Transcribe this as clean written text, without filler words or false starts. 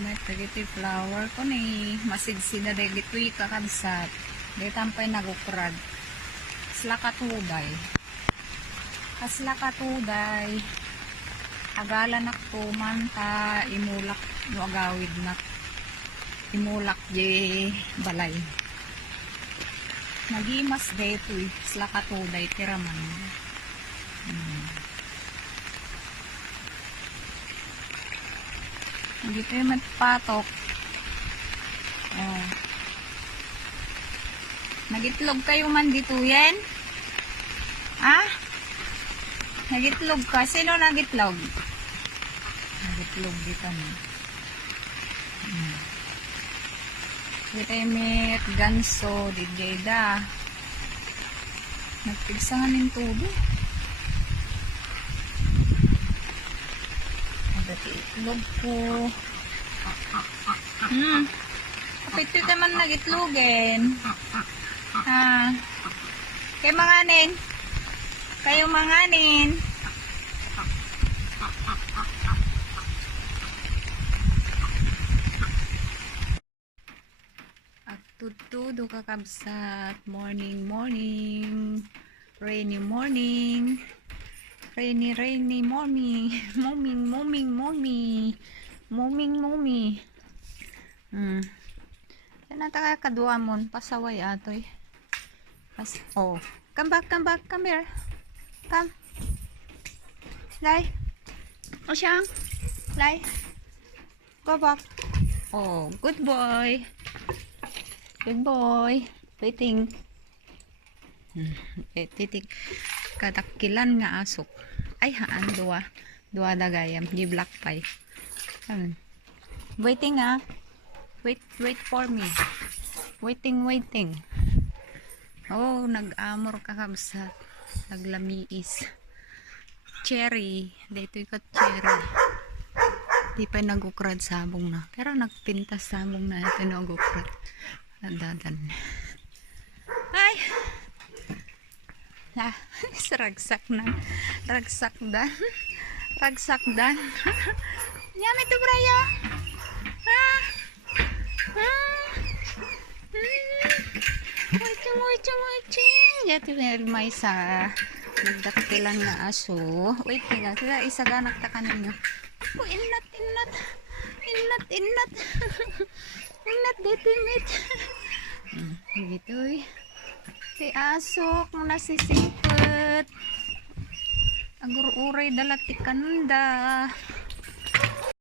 May dagiti flower ko ni masigsida dagiti kakabsat. Dito tampay nagukrad. Kasla katuday. Kasla katuday. Agalan naktuman ta imulak no agawid nak. Imulak je balay. Nagimas dito kasla katuday tiraman. Dito yung matpatok. Oh. Nagitlog kayo man dito yan? Ah? Nagitlog ka? Sino nagitlog? Nagitlog dito mo. Dito yung met ganso, dijeda. Nagpigsangan ng tubo. Itlog ko. Kapit ka man nagitlogin. Ha. Kayo manganin. Kayo manganin. At tutudo kakabsat. Morning, morning. Rainy morning. Rainy morning. Moming. Yan ata kaya kadua mon. Pasaway atoy. Oh. Come back. Come here. Come. Lai. O siyang. Lai. Go back. Oh, good boy. Good boy. Waiting. Titik. Kadakilan nga asok. Ay haan, dua dagayam. Di black pie. Waiting ah. Wait for me. Waiting. Oh, nag-amor kakabsat. Naglamiis. Cherry. Dito ikat cherry. Di pa nagukrad sabong na. Pero nagpintas sabong na. Ito nagukrad. Nadadan. Ay! Ragsak dan. Nyami to Braya. Waiting. Yati may sa nagdakilan na aso. Waiting nga. Kaya isa ganak ta kaninyo. Oh, inat. Inat detimit. Dito eh. Kay asok nasisipet. Agur uray dalati kanda.